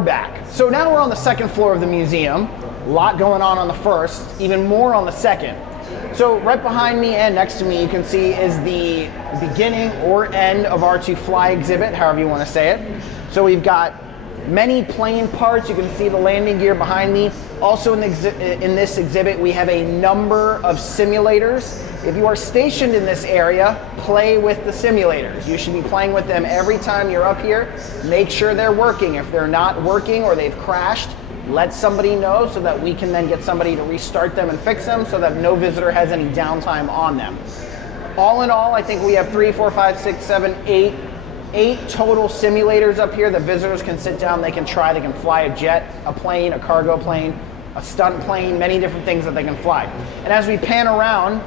we're back. So now we're on the second floor of the museum. A lot going on the first, even more on the second. So right behind me and next to me, you can see is the beginning or end of our To Fly exhibit, however you want to say it. So we've got many plane parts. You can see the landing gear behind me. Also in this exhibit, we have a number of simulators. If you are stationed in this area, play with the simulators. You should be playing with them every time you're up here. Make sure they're working. If they're not working or they've crashed, let somebody know so that we can then get somebody to restart them and fix them so that no visitor has any downtime on them. All in all, I think we have 3, 4, 5, 6, 7, 8 total simulators up here that visitors can sit down, they can try, they can fly a jet, a plane, a cargo plane, a stunt plane, many different things that they can fly. And as we pan around,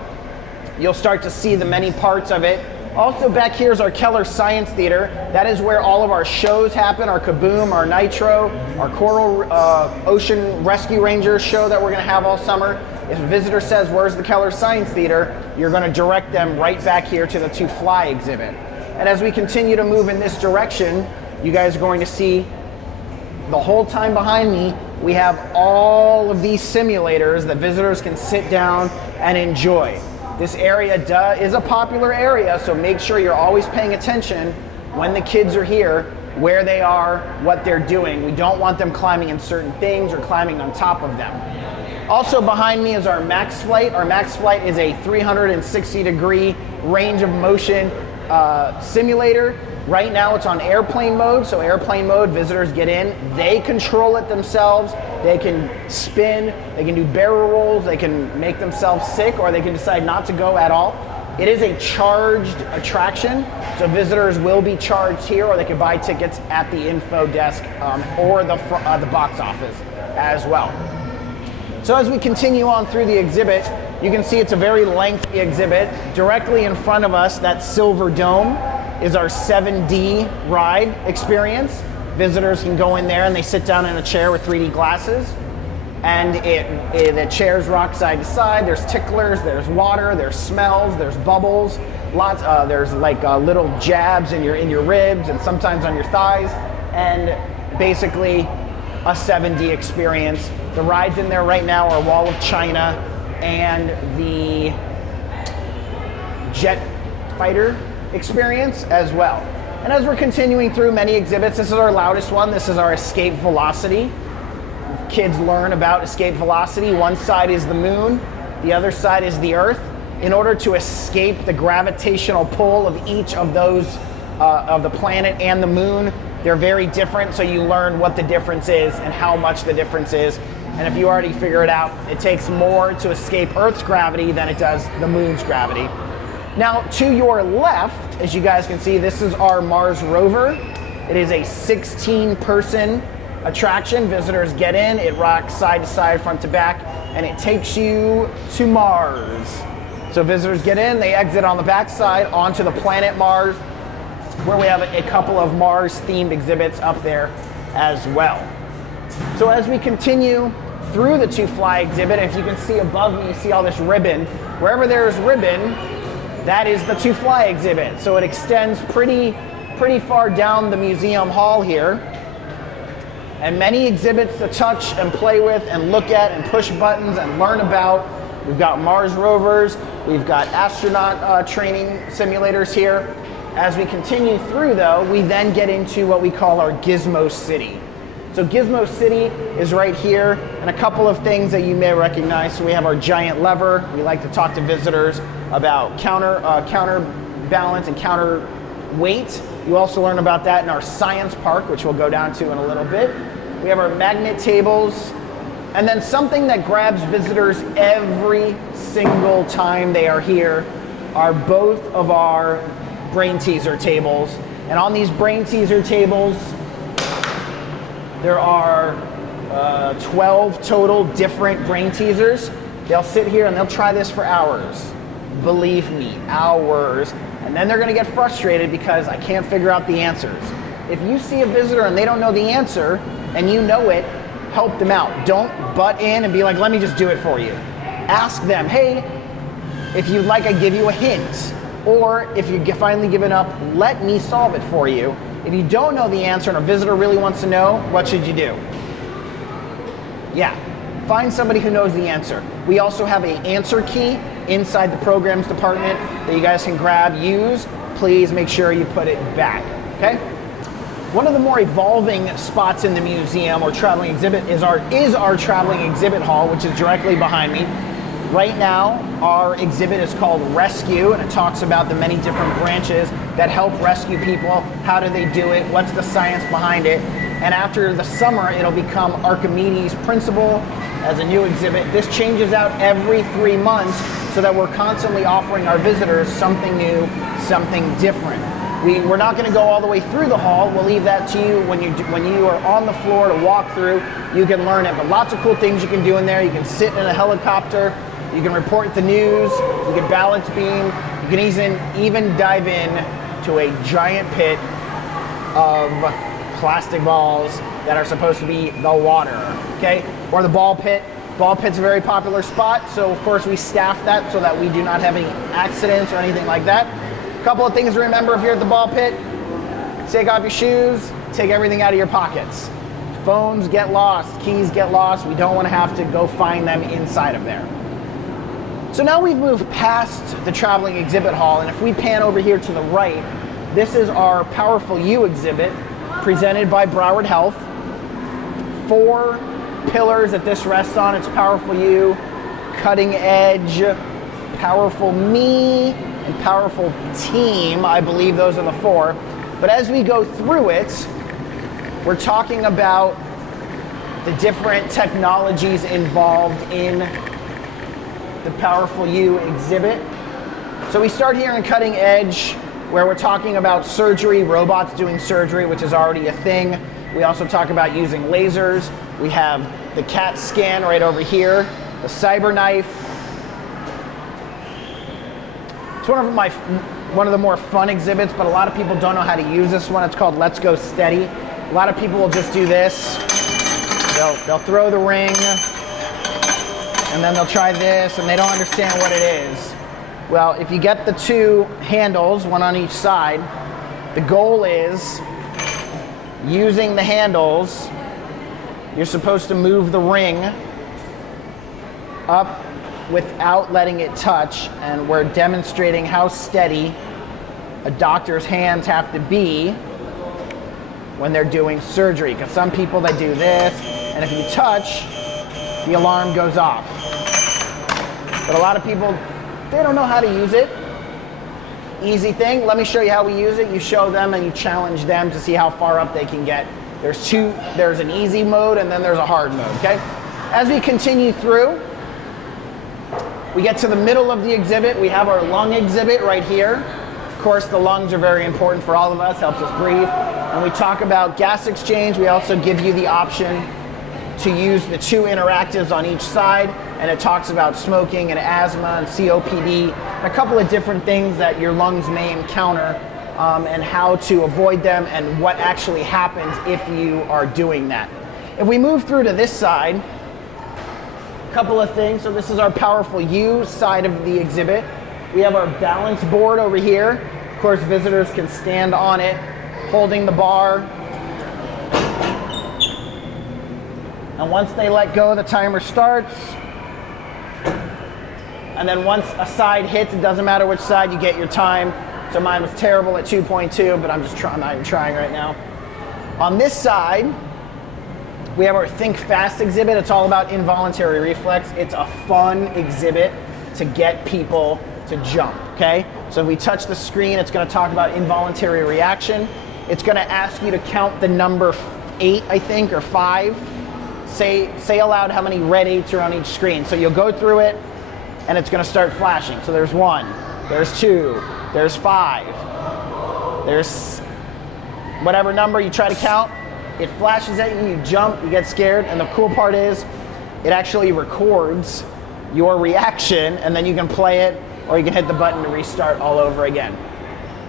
you'll start to see the many parts of it. Also back here is our Keller Science Theater. That is where all of our shows happen, our Kaboom, our Nitro, our Coral Ocean Rescue Rangers show that we're gonna have all summer. If a visitor says, where's the Keller Science Theater, you're gonna direct them right back here to the To Fly exhibit. And as we continue to move in this direction, you guys are going to see the whole time behind me, we have all of these simulators that visitors can sit down and enjoy. This area is a popular area, so make sure you're always paying attention when the kids are here, where they are, what they're doing. We don't want them climbing in certain things or climbing on top of them. Also behind me is our Max Flight. Our Max Flight is a 360-degree range of motion simulator. Right now it's on airplane mode, so airplane mode, visitors get in, they control it themselves, they can spin, they can do barrel rolls, they can make themselves sick, or they can decide not to go at all. It is a charged attraction, so visitors will be charged here, or they can buy tickets at the info desk or the box office as well. So as we continue on through the exhibit, you can see it's a very lengthy exhibit. Directly in front of us, that silver dome, is our 7D ride experience. Visitors can go in there and they sit down in a chair with 3D glasses, and the chairs rock side to side. There's ticklers, there's water, there's smells, there's bubbles, there's like little jabs in your ribs and sometimes on your thighs, and basically a 7D experience. The rides in there right now are Wall of China and the Jet Fighter experience as well. And as we're continuing through many exhibits, this is our loudest one. This is our Escape Velocity. Kids learn about escape velocity. One side is the moon, the other side is the earth. In order to escape the gravitational pull of each of those, of the planet and the moon, they're very different, so you learn what the difference is and how much the difference is. And if you already figure it out, it takes more to escape Earth's gravity than it does the moon's gravity. Now, to your left, as you guys can see, this is our Mars rover. It is a 16-person attraction. Visitors get in, it rocks side to side, front to back, and it takes you to Mars. So visitors get in, they exit on the back side onto the planet Mars, where we have a couple of Mars-themed exhibits up there as well. So as we continue through the To Fly exhibit, if you can see above me, you see all this ribbon. Wherever there's ribbon, that is the To Fly exhibit. So it extends pretty far down the museum hall here. And many exhibits to touch and play with and look at and push buttons and learn about. We've got Mars rovers, we've got astronaut training simulators here. As we continue through though, we then get into what we call our Gizmo City. So Gizmo City is right here, and a couple of things that you may recognize. So we have our giant lever. We like to talk to visitors about counterbalance and counterweight. You also learn about that in our science park, which we'll go down to in a little bit. We have our magnet tables, and then something that grabs visitors every single time they are here are both of our brain teaser tables. And on these brain teaser tables, there are 12 total different brain teasers. They'll sit here and they'll try this for hours. Believe me, hours. And then they're gonna get frustrated because I can't figure out the answers. If you see a visitor and they don't know the answer and you know it, help them out. Don't butt in and be like, let me just do it for you. Ask them, hey, if you'd like, I give you a hint. Or if you've finally given up, let me solve it for you. If you don't know the answer and a visitor really wants to know, what should you do? Yeah, find somebody who knows the answer. We also have an answer key inside the programs department that you guys can grab, use. Please make sure you put it back, okay? One of the more evolving spots in the museum or traveling exhibit is our traveling exhibit hall, which is directly behind me. Right now, our exhibit is called Rescue, and it talks about the many different branches that help rescue people. How do they do it? What's the science behind it? And after the summer, it'll become Archimedes Principle as a new exhibit. This changes out every 3 months so that we're constantly offering our visitors something new, something different. We're not going to go all the way through the hall. We'll leave that to you when you are on the floor to walk through. You can learn it, but lots of cool things you can do in there. You can sit in a helicopter. You can report the news. You can balance beam. You can even dive in to a giant pit of plastic balls that are supposed to be the water, okay? Or the ball pit. Ball pit's a very popular spot, so of course we staff that so that we do not have any accidents or anything like that. A couple of things to remember if you're at the ball pit: take off your shoes, take everything out of your pockets. Phones get lost, keys get lost. We don't want to have to go find them inside of there. So now we've moved past the traveling exhibit hall, and if we pan over here to the right, this is our Powerful You exhibit presented by Broward Health. 4 pillars that this rests on. It's Powerful You, Cutting Edge, Powerful Me, and Powerful Team. I believe those are the 4. But as we go through it, we're talking about the different technologies involved in the Powerful You exhibit. So we start here in Cutting Edge, where we're talking about surgery, robots doing surgery, which is already a thing. We also talk about using lasers. We have the CAT scan right over here, the cyber knife. It's one of the more fun exhibits, but a lot of people don't know how to use this one. It's called Let's Go Steady. A lot of people will just do this. They'll throw the ring, and then they'll try this, and they don't understand what it is. Well, if you get the 2 handles, one on each side, the goal is, using the handles, you're supposed to move the ring up without letting it touch, and we're demonstrating how steady a doctor's hands have to be when they're doing surgery. Because some people, they do this, and if you touch, the alarm goes off. But a lot of people, they don't know how to use it. Easy thing, let me show you how we use it. You show them and you challenge them to see how far up they can get. There's an easy mode and then there's a hard mode, okay? As we continue through, we get to the middle of the exhibit. We have our lung exhibit right here. Of course, the lungs are very important for all of us, helps us breathe. When we talk about gas exchange, we also give you the option to use the 2 interactives on each side, and it talks about smoking and asthma and COPD and a couple of different things that your lungs may encounter, and how to avoid them and what actually happens if you are doing that. If we move through to this side, a couple of things. So this is our Powerful You side of the exhibit. We have our balance board over here. Of course, visitors can stand on it, holding the bar. And once they let go, the timer starts. And then once a side hits, it doesn't matter which side, you get your time. So mine was terrible at 2.2, but I'm not even trying right now. On this side, we have our Think Fast exhibit. It's all about involuntary reflex. It's a fun exhibit to get people to jump, okay? So if we touch the screen, it's gonna talk about involuntary reaction. It's gonna ask you to count the number 8, I think, or 5. Say aloud how many red 8s are on each screen. So you'll go through it, and it's gonna start flashing. So there's 1, there's 2, there's 5, there's whatever number you try to count. It flashes at you, you jump, you get scared, and the cool part is it actually records your reaction, and then you can play it, or you can hit the button to restart all over again.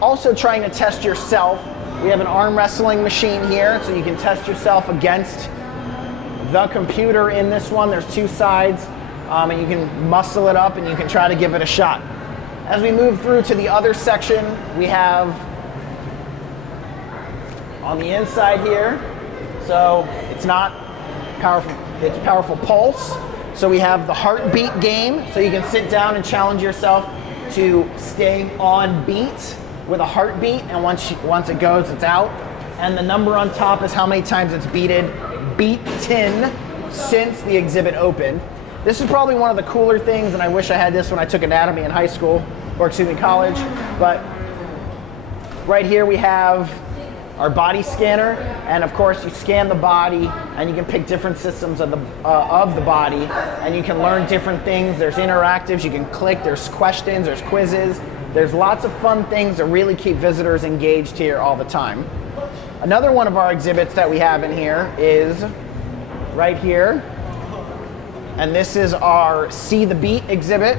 Also trying to test yourself, we have an arm wrestling machine here, so you can test yourself against the computer in this one. There's 2 sides, and you can muscle it up and you can try to give it a shot. As we move through to the other section, we have on the inside here. So it's not powerful, it's powerful pulse. So we have the heartbeat game, so you can sit down and challenge yourself to stay on beat with a heartbeat, and once it goes, it's out. And the number on top is how many times it's beaten since the exhibit opened. This is probably one of the cooler things, and I wish I had this when I took anatomy in high school, or excuse me, college. But right here we have our body scanner, and of course you scan the body, and you can pick different systems of the body, and you can learn different things. There's interactives, you can click, there's questions, there's quizzes. There's lots of fun things that really keep visitors engaged here all the time. Another one of our exhibits that we have in here is right here. And this is our See the Beat exhibit,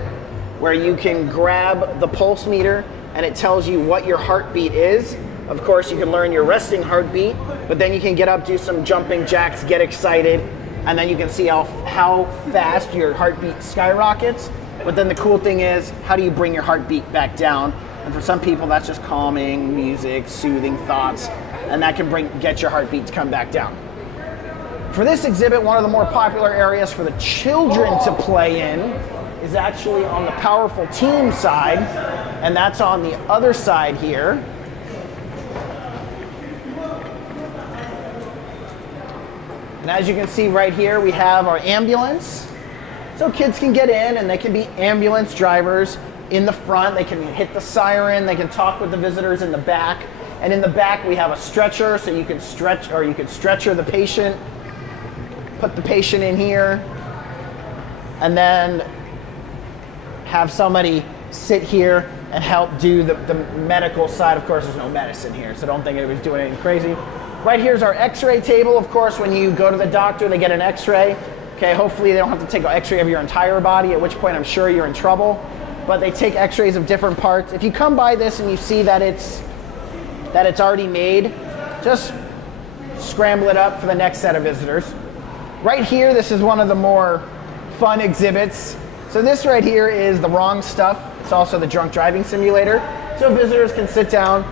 where you can grab the pulse meter and it tells you what your heartbeat is. Of course, you can learn your resting heartbeat, but then you can get up, do some jumping jacks, get excited, and then you can see how fast your heartbeat skyrockets. But then the cool thing is, how do you bring your heartbeat back down? And for some people, that's just calming music, soothing thoughts, and that can get your heartbeat to come back down. For this exhibit, one of the more popular areas for the children to play in is actually on the powerful team side, and that's on the other side here. And as you can see right here, we have our ambulance. So kids can get in and they can be ambulance drivers in the front. They can hit the siren, they can talk with the visitors in the back. And in the back we have a stretcher, so you can stretch, or you can stretcher the patient, put the patient in here, and then have somebody sit here and help do the medical side. Of course, there's no medicine here, so don't think anybody's doing anything crazy. Right here's our x-ray table. Of course, when you go to the doctor, they get an x-ray. Okay, hopefully they don't have to take an x-ray of your entire body, at which point I'm sure you're in trouble. But they take x-rays of different parts. If you come by this and you see that it's already made, just scramble it up for the next set of visitors. Right here, this is one of the more fun exhibits. So this right here is the wrong stuff. It's also the drunk driving simulator. So visitors can sit down,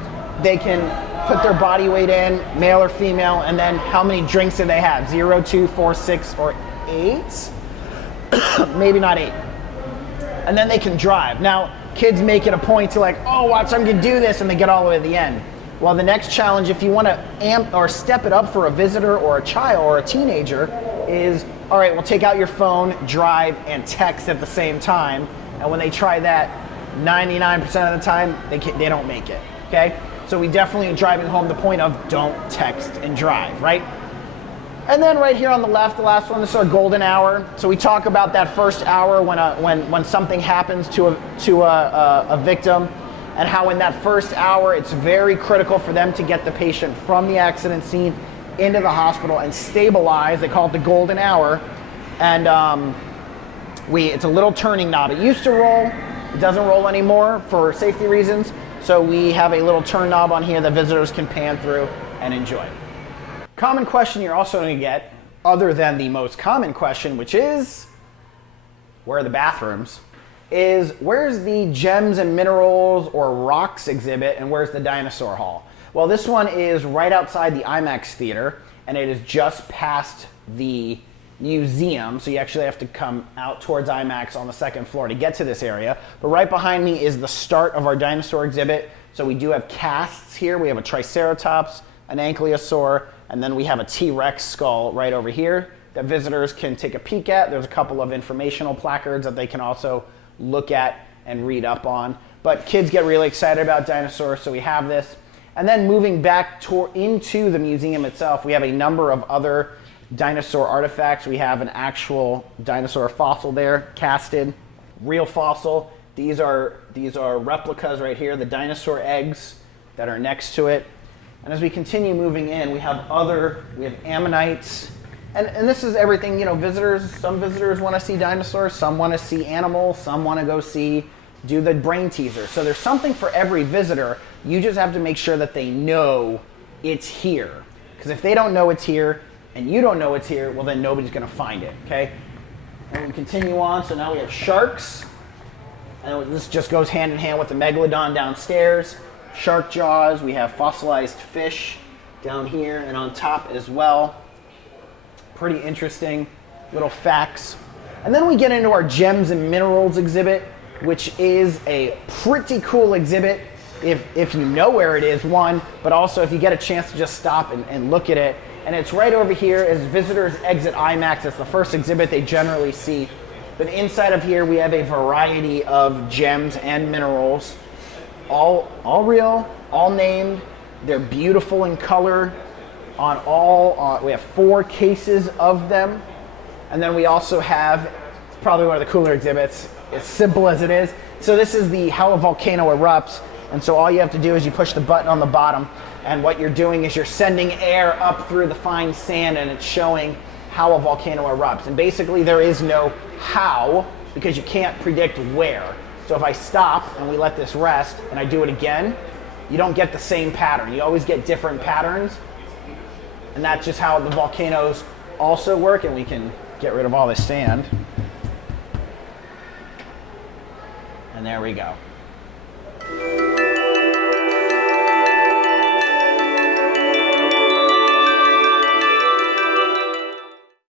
they can put their body weight in, male or female, and then how many drinks do they have? 0, 2, 4, 6, or 8? Maybe not 8. And then they can drive. Now, kids make it a point to like, oh, watch, I'm gonna do this, and they get all the way to the end. Well, the next challenge, if you wanna amp or step it up for a visitor or a child or a teenager, is, all right, well, take out your phone, drive, and text at the same time. And when they try that, 99% of the time, they don't make it, okay? So we definitely are driving home the point of don't text and drive, right? And then right here on the left, the last one, this is our golden hour. So we talk about that first hour when something happens to a victim, and how in that first hour, it's very critical for them to get the patient from the accident scene into the hospital and stabilize. They call it the golden hour. And it's a little turning knob. It used to roll, it doesn't roll anymore for safety reasons. So we have a little turn knob on here that visitors can pan through and enjoy. Common question you're also going to get, other than the most common question, which is, where are the bathrooms, is where's the gems and minerals or rocks exhibit, and where's the dinosaur hall? Well, this one is right outside the IMAX theater, and it is just past the museum, so you actually have to come out towards IMAX on the second floor to get to this area. But right behind me is the start of our dinosaur exhibit. So we do have casts here. We have a Triceratops, an Ankylosaur, and then we have a T-Rex skull right over here that visitors can take a peek at. There's a couple of informational placards that they can also look at and read up on. But kids get really excited about dinosaurs, so we have this. And then moving back into the museum itself, we have a number of other dinosaur artifacts. We have an actual dinosaur fossil there, casted, real fossil. These are replicas right here, the dinosaur eggs that are next to it. And as we continue moving in, we have ammonites. And this is everything, visitors, some visitors want to see dinosaurs, some want to see animals, some want to go do the brain teaser. So there's something for every visitor. You just have to make sure that they know it's here. Because if they don't know it's here, and you don't know it's here, well then nobody's gonna find it, okay? And we continue on, so now we have sharks. And this just goes hand in hand with the megalodon downstairs. Shark jaws, we have fossilized fish down here and on top as well. Pretty interesting little facts. And then we get into our gems and minerals exhibit, which is a pretty cool exhibit if you know where it is, one, but also if you get a chance to just stop and look at it. And it's right over here as visitors exit IMAX. It's the first exhibit they generally see. But inside of here we have a variety of gems and minerals, all real, all named. They're beautiful in color on all, we have 4 cases of them. And then we also have, it's probably one of the cooler exhibits, as simple as it is. So this is the how a volcano erupts. And so all you have to do is you push the button on the bottom, and what you're doing is you're sending air up through the fine sand, and it's showing how a volcano erupts. And basically there is no how, because you can't predict where. So if I stop and we let this rest and I do it again, you don't get the same pattern. You always get different patterns. And that's just how the volcanoes also work. And we can get rid of all this sand. And there we go.